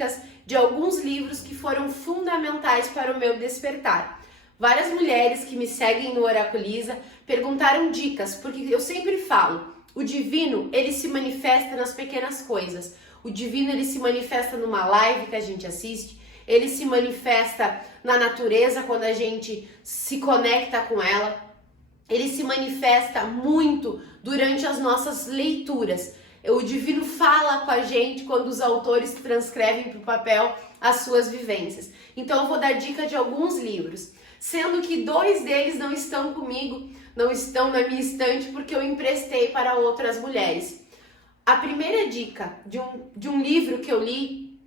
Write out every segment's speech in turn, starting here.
dicas de alguns livros que foram fundamentais para o meu despertar. Várias mulheres que me seguem no Oraculiza perguntaram dicas, porque eu sempre falo, o divino, ele se manifesta nas pequenas coisas. O divino, ele se manifesta numa live que a gente assiste, ele se manifesta na natureza quando a gente se conecta com ela, ele se manifesta muito durante as nossas leituras. O divino fala com a gente quando os autores transcrevem para o papel as suas vivências. Então eu vou dar dica de alguns livros, sendo que 2 deles não estão comigo, não estão na minha estante porque eu emprestei para outras mulheres. A primeira dica de um livro que eu li,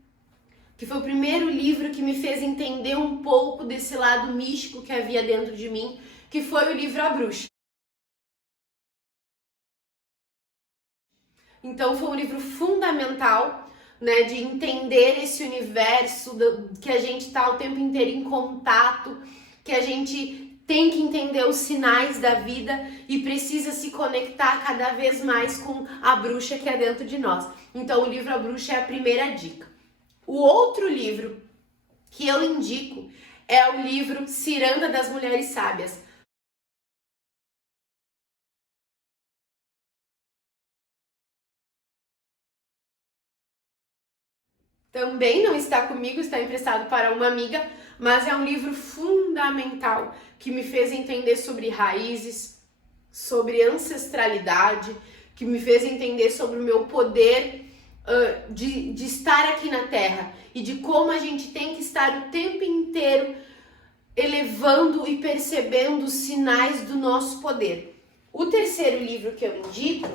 que foi o primeiro livro que me fez entender um pouco desse lado místico que havia dentro de mim, que foi o livro A Bruxa. Então foi um livro fundamental, né, de entender esse universo que a gente está o tempo inteiro em contato, que a gente tem que entender os sinais da vida e precisa se conectar cada vez mais com a bruxa que é dentro de nós. Então o livro A Bruxa é a primeira dica. O outro livro que eu indico é o livro Ciranda das Mulheres Sábias. Também não está comigo, está emprestado para uma amiga, mas é um livro fundamental que me fez entender sobre raízes, sobre ancestralidade, que me fez entender sobre o meu poder de estar aqui na Terra e de como a gente tem que estar o tempo inteiro elevando e percebendo os sinais do nosso poder. O terceiro livro que eu indico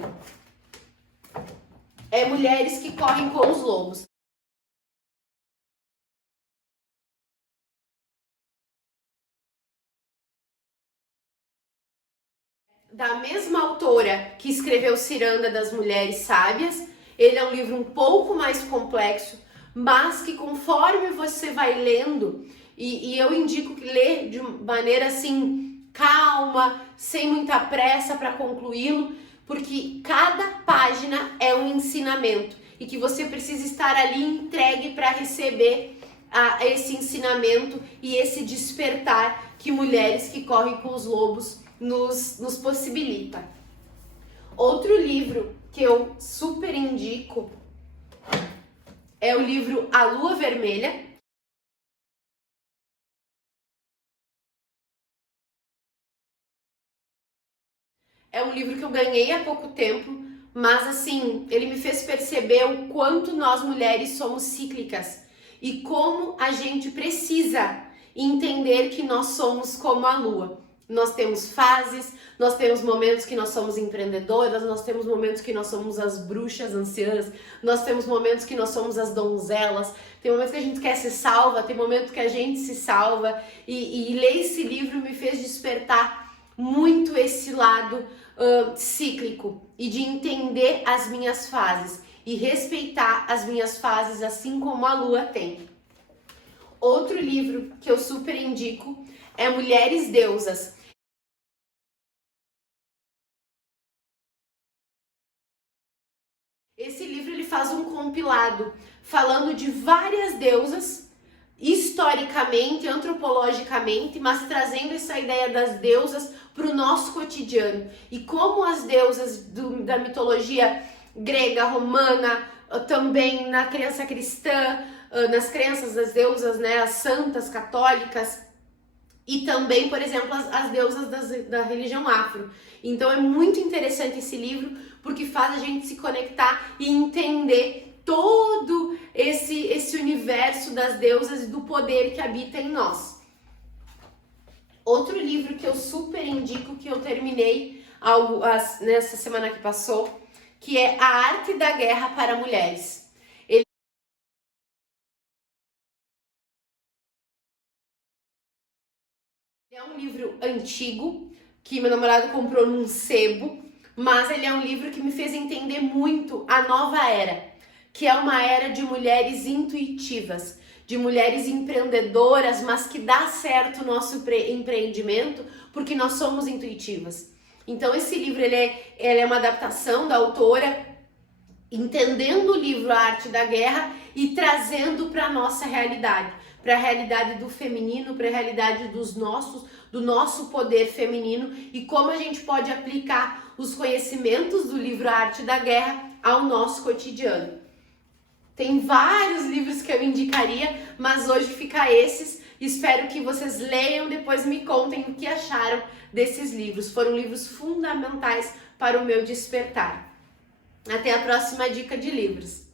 é Mulheres que Correm com os Lobos. Da mesma autora que escreveu Ciranda das Mulheres Sábias. Ele é um livro um pouco mais complexo, mas que conforme você vai lendo, e eu indico que lê de maneira assim calma, sem muita pressa para concluí-lo, porque cada página é um ensinamento e que você precisa estar ali entregue para receber esse ensinamento e esse despertar que Mulheres que Correm com os Lobos nos possibilita. Outro livro que eu super indico é o livro A Lua Vermelha. É um livro que eu ganhei há pouco tempo, mas assim, ele me fez perceber o quanto nós mulheres somos cíclicas e como a gente precisa entender que nós somos como a lua. Nós temos fases, nós temos momentos que nós somos empreendedoras, nós temos momentos que nós somos as bruxas anciãs, nós temos momentos que nós somos as donzelas, tem momentos que a gente quer ser salva, tem momentos que a gente se salva, e ler esse livro me fez despertar muito esse lado cíclico e de entender as minhas fases e respeitar as minhas fases assim como a lua tem. Outro livro que eu super indico é Mulheres Deusas. Esse livro ele faz um compilado falando de várias deusas, historicamente, antropologicamente, mas trazendo essa ideia das deusas para o nosso cotidiano. E como as deusas da mitologia grega, romana, também na crença cristã, nas crenças das deusas, né, as santas católicas, e também, por exemplo, as deusas da religião afro. Então é muito interessante esse livro, porque faz a gente se conectar e entender todo esse universo das deusas e do poder que habita em nós. Outro livro que eu super indico, que eu terminei nessa semana que passou, que é A Arte da Guerra para Mulheres. É um livro antigo, que meu namorado comprou num sebo, mas ele é um livro que me fez entender muito a nova era, que é uma era de mulheres intuitivas, de mulheres empreendedoras, mas que dá certo o nosso empreendimento porque nós somos intuitivas. Então esse livro ele é uma adaptação da autora, entendendo o livro A Arte da Guerra, e trazendo para a nossa realidade, para a realidade do feminino, para a realidade do nosso poder feminino e como a gente pode aplicar os conhecimentos do livro A Arte da Guerra ao nosso cotidiano. Tem vários livros que eu indicaria, mas hoje fica esses. Espero que vocês leiam, depois me contem o que acharam desses livros. Foram livros fundamentais para o meu despertar. Até a próxima dica de livros.